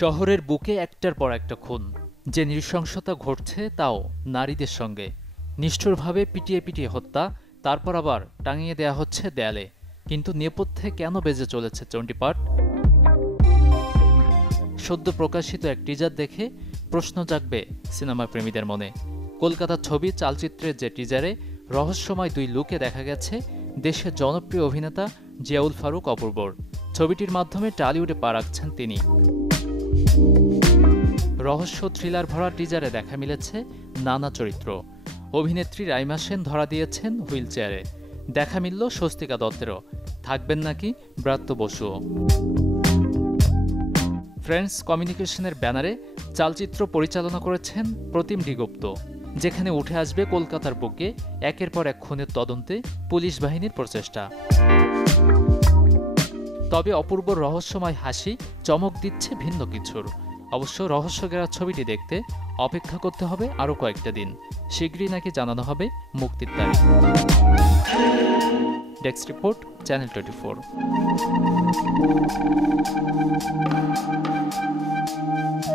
শহরের বুকে একটার পর একটা খুন, যে নৃশংসতা ঘটছে তাও নারীদের সঙ্গে। নিষ্ঠুরভাবে পিটিয়ে পিটিয়ে হত্যা, তারপর আবার টাঙিয়ে দেয়া হচ্ছে দেয়ালে। কিন্তু নেপথ্যে কেন বেজে চলেছে চণ্ডীপাঠ? সদ্য প্রকাশিত এক টিজার দেখে প্রশ্ন জাগবে সিনেমা প্রেমীদের মনে। কলকাতার ছবি চালচিত্রের যে টিজারে রহস্যময় দুই লুকে দেখা গেছে দেশের জনপ্রিয় অভিনেতা জিয়াউল ফারুক অপূর্বর। ছবিটির মাধ্যমে টলিউডে পা রাখছেন তিনি। রহস্য থ্রিলার ভরা টিজারে দেখা মিলেছে নানা চরিত্র। অভিনেত্রী রাইমা সেন ধরা দিয়েছেন হুইল চেয়ারে। দেখা মিলল স্বস্তিকা দত্তেরও, থাকবেন নাকি ব্রাত্য বসুও। ফ্রেন্ডস কমিউনিকেশনের ব্যানারে চালচিত্র পরিচালনা করেছেন প্রতিম ডিগুপ্ত, যেখানে উঠে আসবে কলকাতার বুকে একের পর এক খুনের তদন্তে পুলিশ বাহিনীর প্রচেষ্টা। তবে অপূর্বর রহস্যময় হাসি চমক দিচ্ছে ভিন্ন কিছুর। অবশ্য রহস্যঘেরা ছবিটি দেখতে অপেক্ষা করতে হবে আরও কয়েকটা দিন। শীঘ্রই নাকি জানানো হবে মুক্তির তারিখ। Desk report, channel 24।